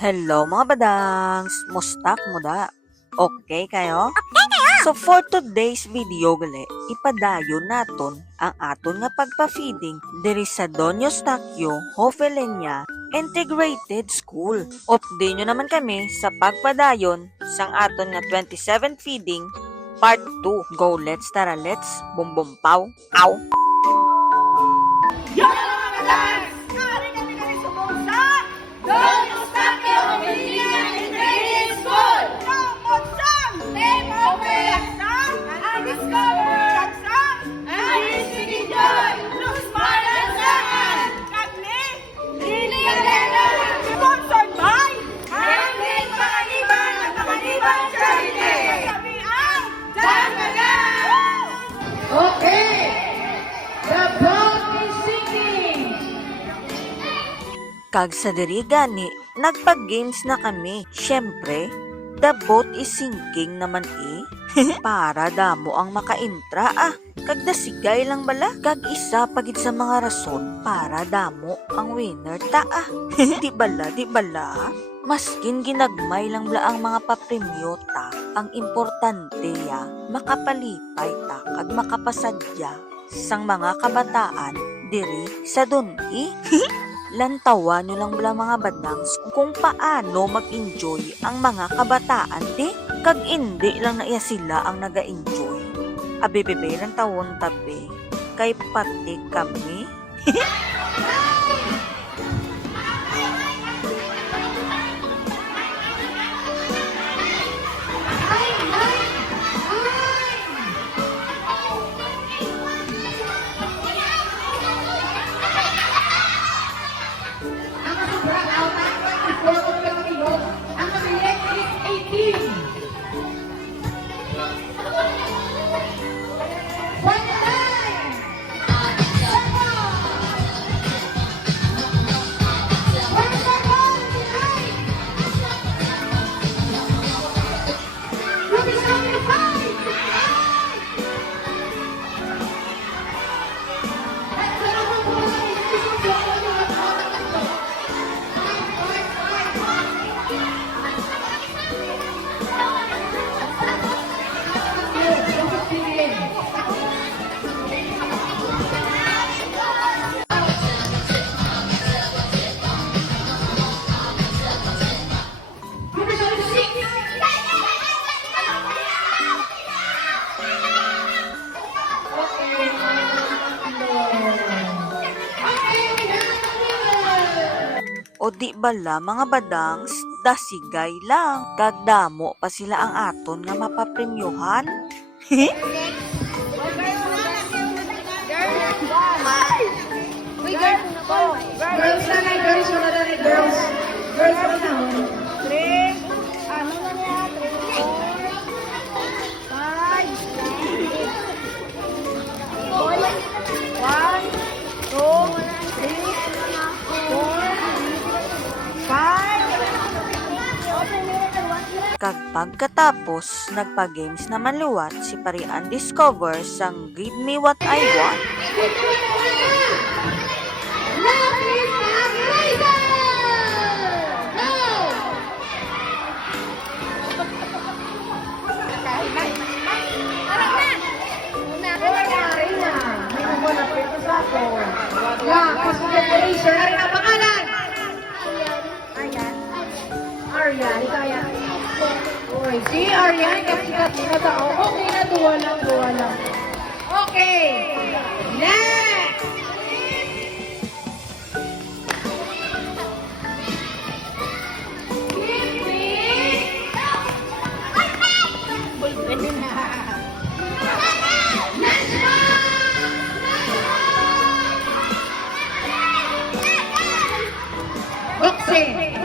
Hello mga badangs! Mustak muda? Okay kayo? So for today's video gali, ipadayon naton ang aton nga pagpa-feeding diri sa Don Eustachio Hofelenia Integrated School. Update nyo naman kami sa pagpadayon sang aton nga 27th feeding part 2. Go, let's bum bum pow. Ow! Yo mga kadars! Kari kami subong sa Don Eustachio Hofelenia Integrated School! Tungkol sa Name Over Exam and Discover Exam and Receiving Joy! Luz Maranzahan! Kami, Lili Galera! Sponsored by Hamlin Panganiban at Panganiban Charity! Kami ang Damagan! Okay, the boat is sinking. Kag sa diri gani, nagpag-games na kami. Syempre, the boat is sinking naman eh. Para damo ang makaintra Kag dasigay lang bala. Kag isa pagid sa mga rason para damo ang winner Di bala? Maskin ginagmay lang bala ang mga papremyo ang importante makapalipay kag makapasadya sang mga kabataan diri sa Doni. Lantawan nyo lang bala mga badangs kung paano mag-enjoy ang mga kabataan kag hindi lang na iya sila ang naga-enjoy. Abibebe lang tawon tabi kay pati kami. O di bala mga badangs, dasigay lang. Kagdamo pa sila ang aton nga mapapremyohan. Girls na na, girls na na, girls. Girls na na. 3, ano na niya? 3, 4, 5, 1, 2, 3, 4, 5. Kag pagkatapos, nagpa-games naman luwat si Parian Discover sang Give Me What I Want. Aryan, ikaw yan. Oy, si Aryan, kasikat na tao. Okay na, duwa lang. Okay, next!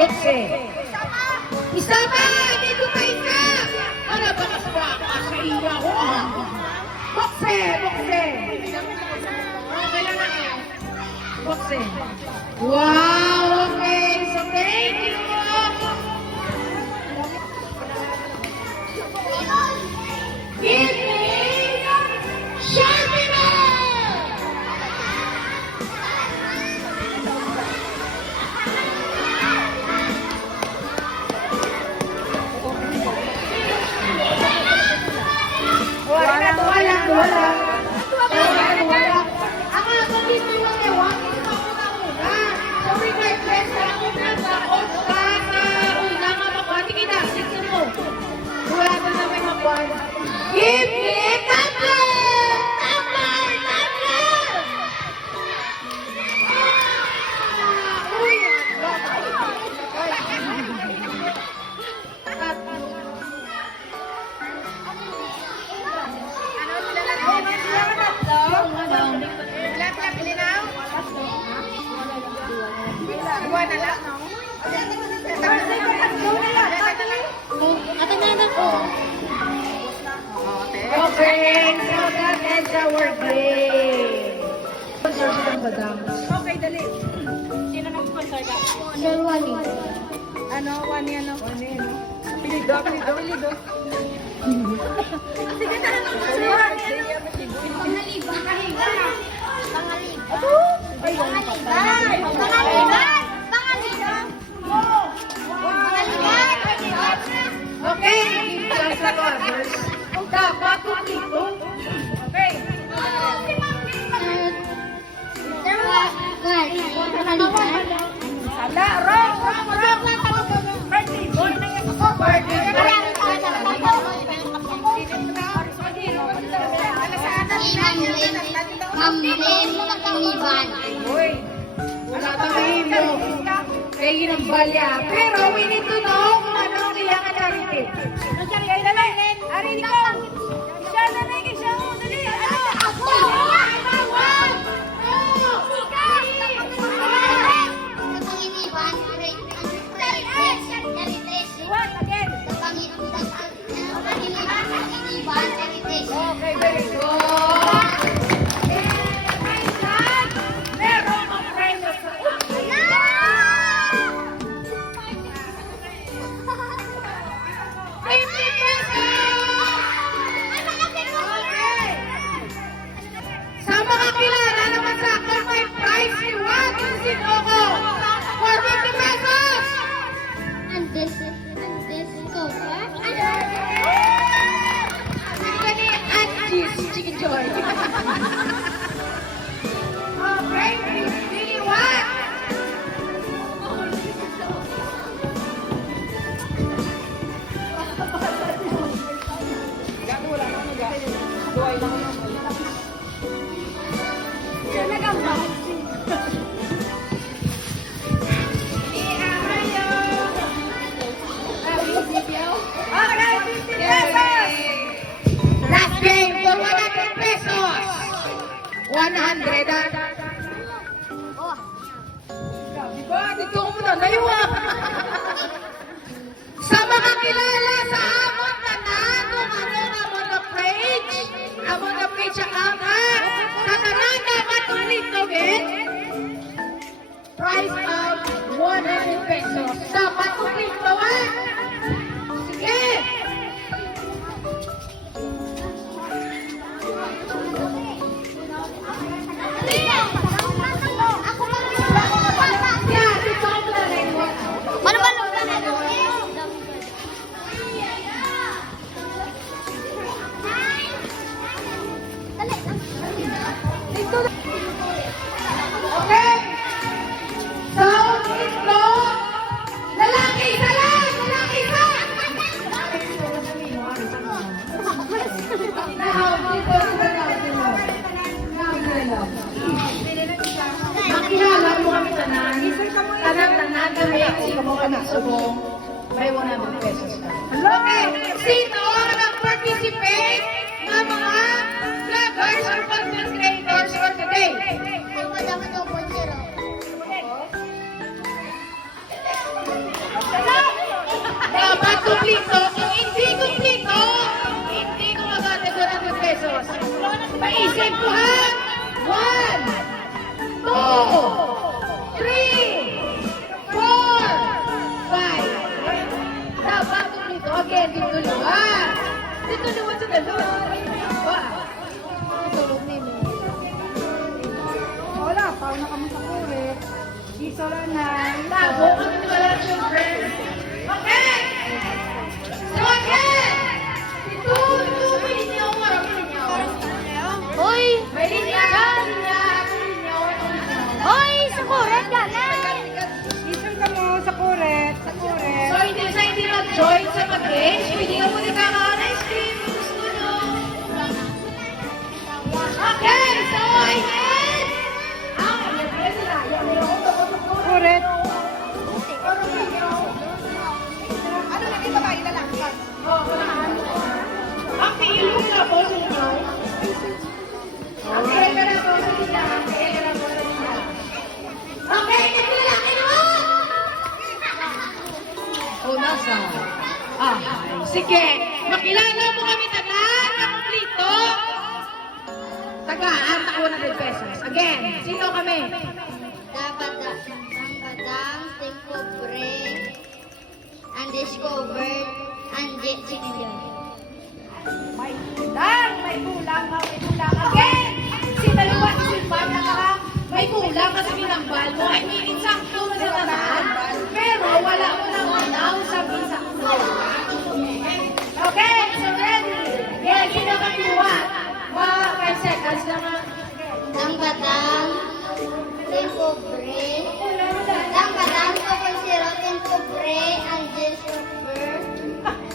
Bukse. Isa pa! Dito pa isa! Ano ba sa iya ko? Bukse! Okay lang na. Bukse. Wow! Okay! So thank you! Give me Sharpie! our game. Sponsor ng badang. Okay, dali. Sino nag-sponsor ka? Sir Wani. Ano? Wani ano? Apelido. Sige na lang. Sir Wani ano? Pangaliban. Okay, just like others. Dapat kumito. Okay. Ala, wrong. Birthday boy na yan ako. Birthday boy. Uy, wala tayong mo. Kayo ng balya. Pero we need to know kung ano ang kailangan natin. Ari, ko. Siya na na yung siya. Dali. What again? Okay, very good. Meron ang presyo sa Sa mga kilala naman sa akin, may prize reward. Visit ako for 50 pesos. Sige ni Angie's Chicken Joy. Okay, really what? Last game for 100 pesos. 100 Diba? Dito ko muna. Naiwa. Sa mga kilala sa amon na nanong amon na page. Amon na page account ha. Sa kanana matulitogin. Price of 100 pesos. Dapat kumplito ha. Sige. Yeah, dito ko muna naiwa. Okay. Sound is low. Lalaki isa lang. Lalaki isa. Now, dito makilala mo kami tanan. Tanan kami. Ikaw mo kami subong. May 100 pesos ka. Okay. Sino ang nag-participate na mga vloggers or content creators for today? Dapat kumplito. Kung hindi kumplito, hindi ko maganda 100 pesos. Paisip ko ha. 1, 2, 3, 4, 5. Dapat kumplito. Again, dito luwa. Dito luwa sa dalawa. Ito luwa nimo. Wala, paano na kami sa kure. Iso lang na. Labo kami ni wala children. Okay! So again! Itutuloy niyo marami niyo. Hoy! May linya! Hoy! Sa kuret ka na! Iso ka mo sa kuret. Sa kuret. So hindi mag-join sa mag-games, pwede ka muna kaka-ice cream kung gusto nyo. Okay! So again! Kuret. Ano lagi ba kayo lalakad? Ang piilong na po sa inyo. Ang piilong na po sa inyo. Okay, naglalaki mo! Oh, nasa. Sige, makilala mo kami tanan, kompleto. Gaan na 100 pesos. Again, sino kami? Badang, Tinkobre, Undiscovered, and Chicken Joy. May kulang, may kulang, may kulang. Again, sinaliwa, isipan na ka. May kulang kasi binambal mo. I mean, insakto na sa tanan. Pero wala mo nang manaw sa insakto. Okay, so ready. Yes, sino kami buwa? 5 seconds naman. Badang, Tinkobre, Badang, Tinkobre,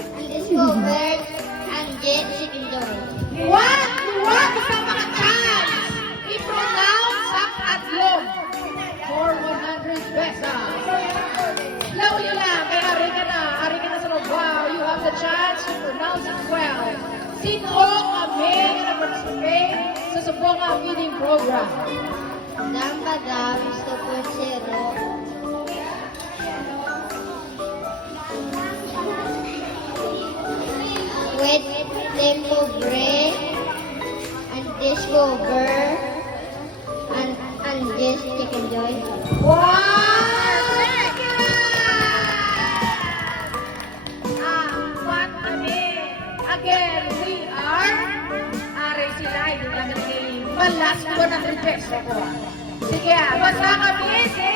Undiscovered, and Chicken Joy. What? Isang mga chance. I-pronounce ang tatlong for 100 pesos. Slowly lang, kaya ari ka na sa loob. Wow, you have the chance to pronounce it well. Sino kami na participate sa Subonga Feeding Program? Badang, 2.0, with Tinkobre, Undiscovered, and Chicken Joy. What kami? Again, we are sila, hindi namin malas 100 pesos ko. Sige, basta kami si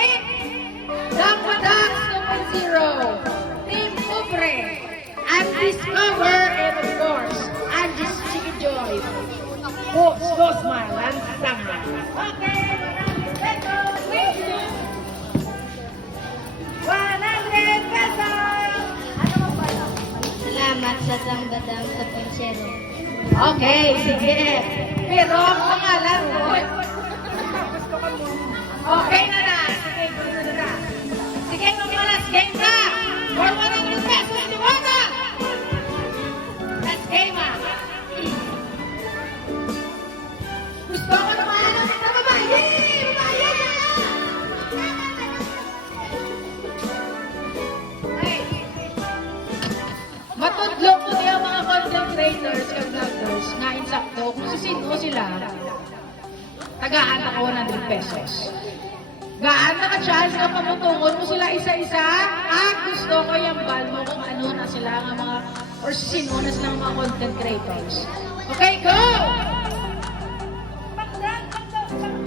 Dampadak 2.0, Team Pobre, Undiscover, and of course, Andy's Chicken Joy. Boss Marlan, tanga. Okay, 100 pesos! Salamat sa Badang 2.0. Okay, sige. Pero ang pangalan mo. Okay na na. Sige, gusto na. Sige, malas. Game na. For 100 pesos, Diwata. Let's game na. Gusto ko na malas. Babae! Babae! Hey. Matudlong ko yung mga content creators and vloggers na insakto kung sino sila. Tagaan ako 100 pesos. Gaan na ka-chance na pamutungon mo sila isa-isa at gusto ko yung bal mo kung ano na sila ng mga or sino na sila ng mga content creators. Okay, go!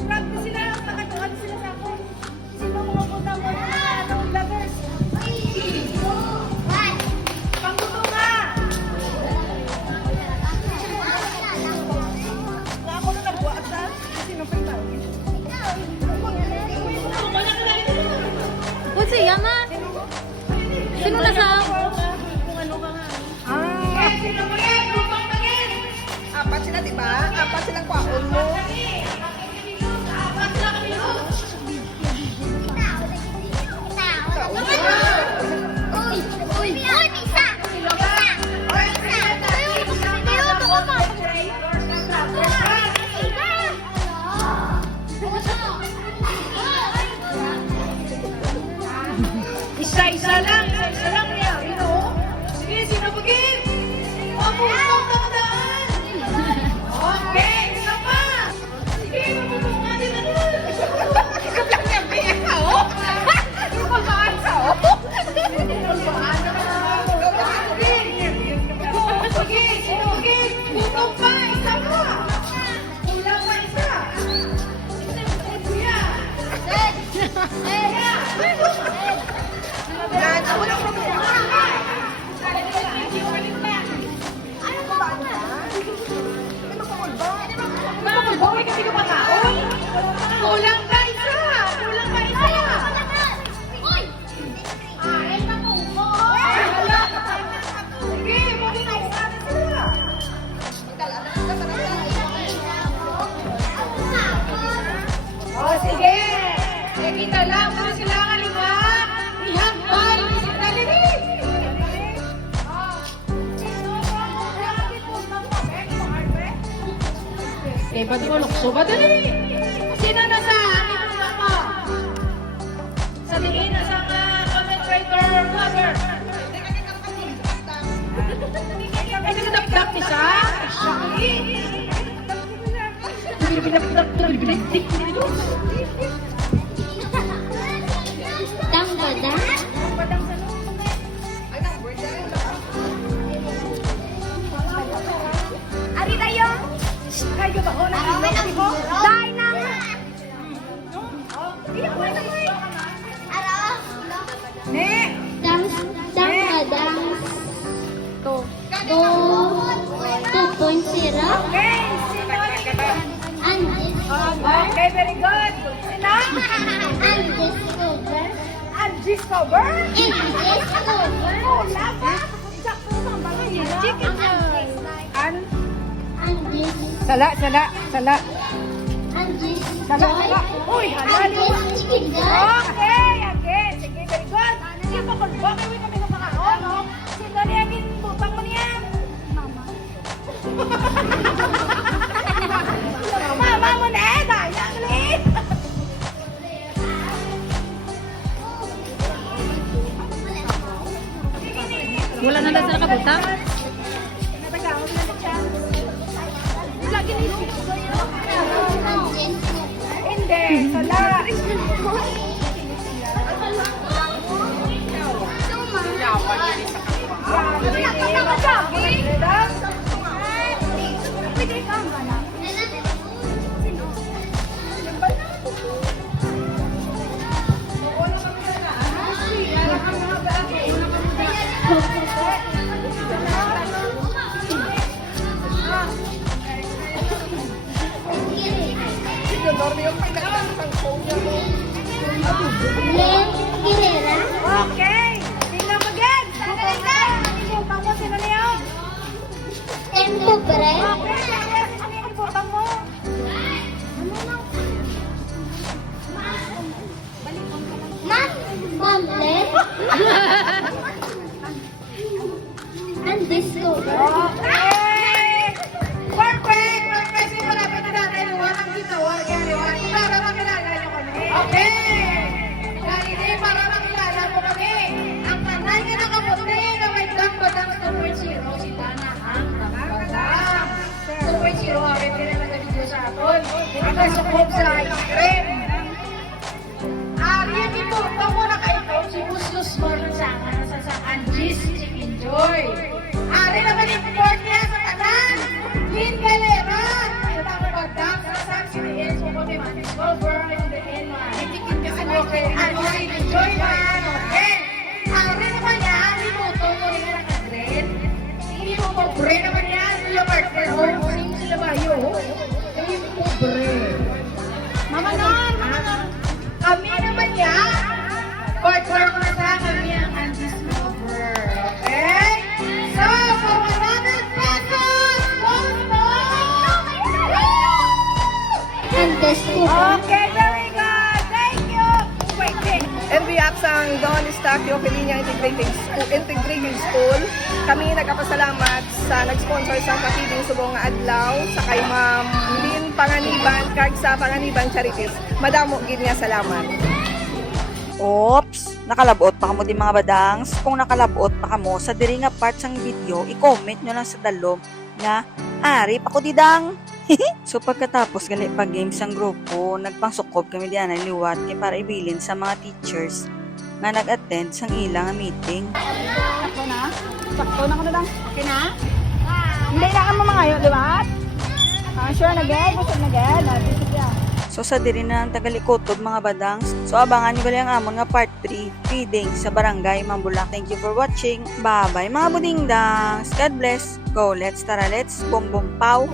Practice sila, makatuhan sila sa ako. Sino mga puta mo na vloggers? Pangguto nga! Wala ako na nagbuhat sa sino pa yung tao? Kasi Yana, sino na sa Kung ano ka nga. Sino mo yan? Lupang pa yan! Apat sila, di ba? Apat silang kwaon mo. Apat sila kami yun! Isa-isa lang niya, you know? Sige, sino bagay? Mabusok na daan! Okay, isa pa! Sige, mabusok natin na dun! Ikaw lang niya, biya ka, oh! Kulbaan ka, oh! Kulbaan na naman! Sige, sino bagay? Butong pa, isa pa! Kulang pa isa! Kuya! Yan, ako lang Bakit kasi ka pataon? Kulang pa isa! Kulang pa isa! Sige, mabusok natin sila! Oh, sige! Kita lang kung sila ang lima. Ihambal ni si Daliri. Eh, ba't mo lukso ba, Daliri? Sino na sa aking mo? Sa diin na sa comment writer vlogger. Ay, nagdapdap ni sa? Shaki! Dahil na. Ne. Dance Badang 2.0. Okay, sino ulit? Undiscovered. Okay, very good. Sino? Undiscovered. Undiscovered? Undiscovered. Wala ba? Sakto sa bagay. Chicken joy. Undiscovered. Sala. Sala. Undiscovered. Uy, halali. Chicken joy. Okay, again. Sige, very good. Sige pa kung bakit may kami kapakaon, no? Sino niya butang mo niya? Mama. Mama mo na eh, dayang rin. Wala na lang sila kabuta. Natagawa na siya. Lagi na yung hindi, sala. Len Guerrera. Okay, tingnan mo again. Butang mo, sino niya? Tempo Bre. Okay, sino yung butang mo? Mamlet. Undiscovered. Okay! Perfect! Perfect! Sino na pinagdadali? Walang ginawa. Para makilala niyo kami. Okay! Dahil para makilala mo kami. Ang tanay niya nakaputi na may Dambadang 2.0. Si Dana ang Dambadang 2.0. Akin din na nag-video sa aton. Ito sa club sa ice cream. Yan ito. Tamo na kayo. Si Buslos Moransangan sa Angie Chicken Joy. Ari naman yung report niya sa kanan. Lynn Galera. Ito ang pagdang sa San Siriel. So, kung may discover in the end, itikin ka sa okay. Ari Joy man. Okay. Ari naman yan. Limuto mo rin na nakagret. Hindi mo pobre naman yan. Sila partner mo. Sila ba yun? Hindi mo pobre. Mama Nor. Kami naman yan. Partner ko na sa kami ang undiscover. Okay? So, for 100 pesos, Undiscovered. okay, very good. Thank you. Wait. NBAP sang Don Estacio Pilinya Integrated School. Kami nagkapasalamat sa nag-sponsor sa Kapiding Subong nga adlaw sa kay Ma'am Lynn Panganiban kag sa Panganiban Charities. Madamo gid nga salamat. Oops! Nakalabot pa kamo di mga badangs. Kung nakalabot pa kamo sa diri nga part sang video, i-comment nyo lang sa dalom nga ari pa ko didang. So pagkatapos gali pag games ang grupo, nagpangsukob kami diyan ay liwat kay para ibilin sa mga teachers nga nag-attend sang ilang meeting. Sakto na? Sakto na ko na lang. Okay na? Hindi na ka mo mga yun, di ba? Sure na gay? Gusto na gay? Dito siya. So sa diri na ang tagalikotob mga badangs. So abangan niyo ang amon nga part 3 feeding sa barangay Mambulak. Thank you for watching. Bye bye mga budingdangs. God bless. Go let's tara let's boom boom pow.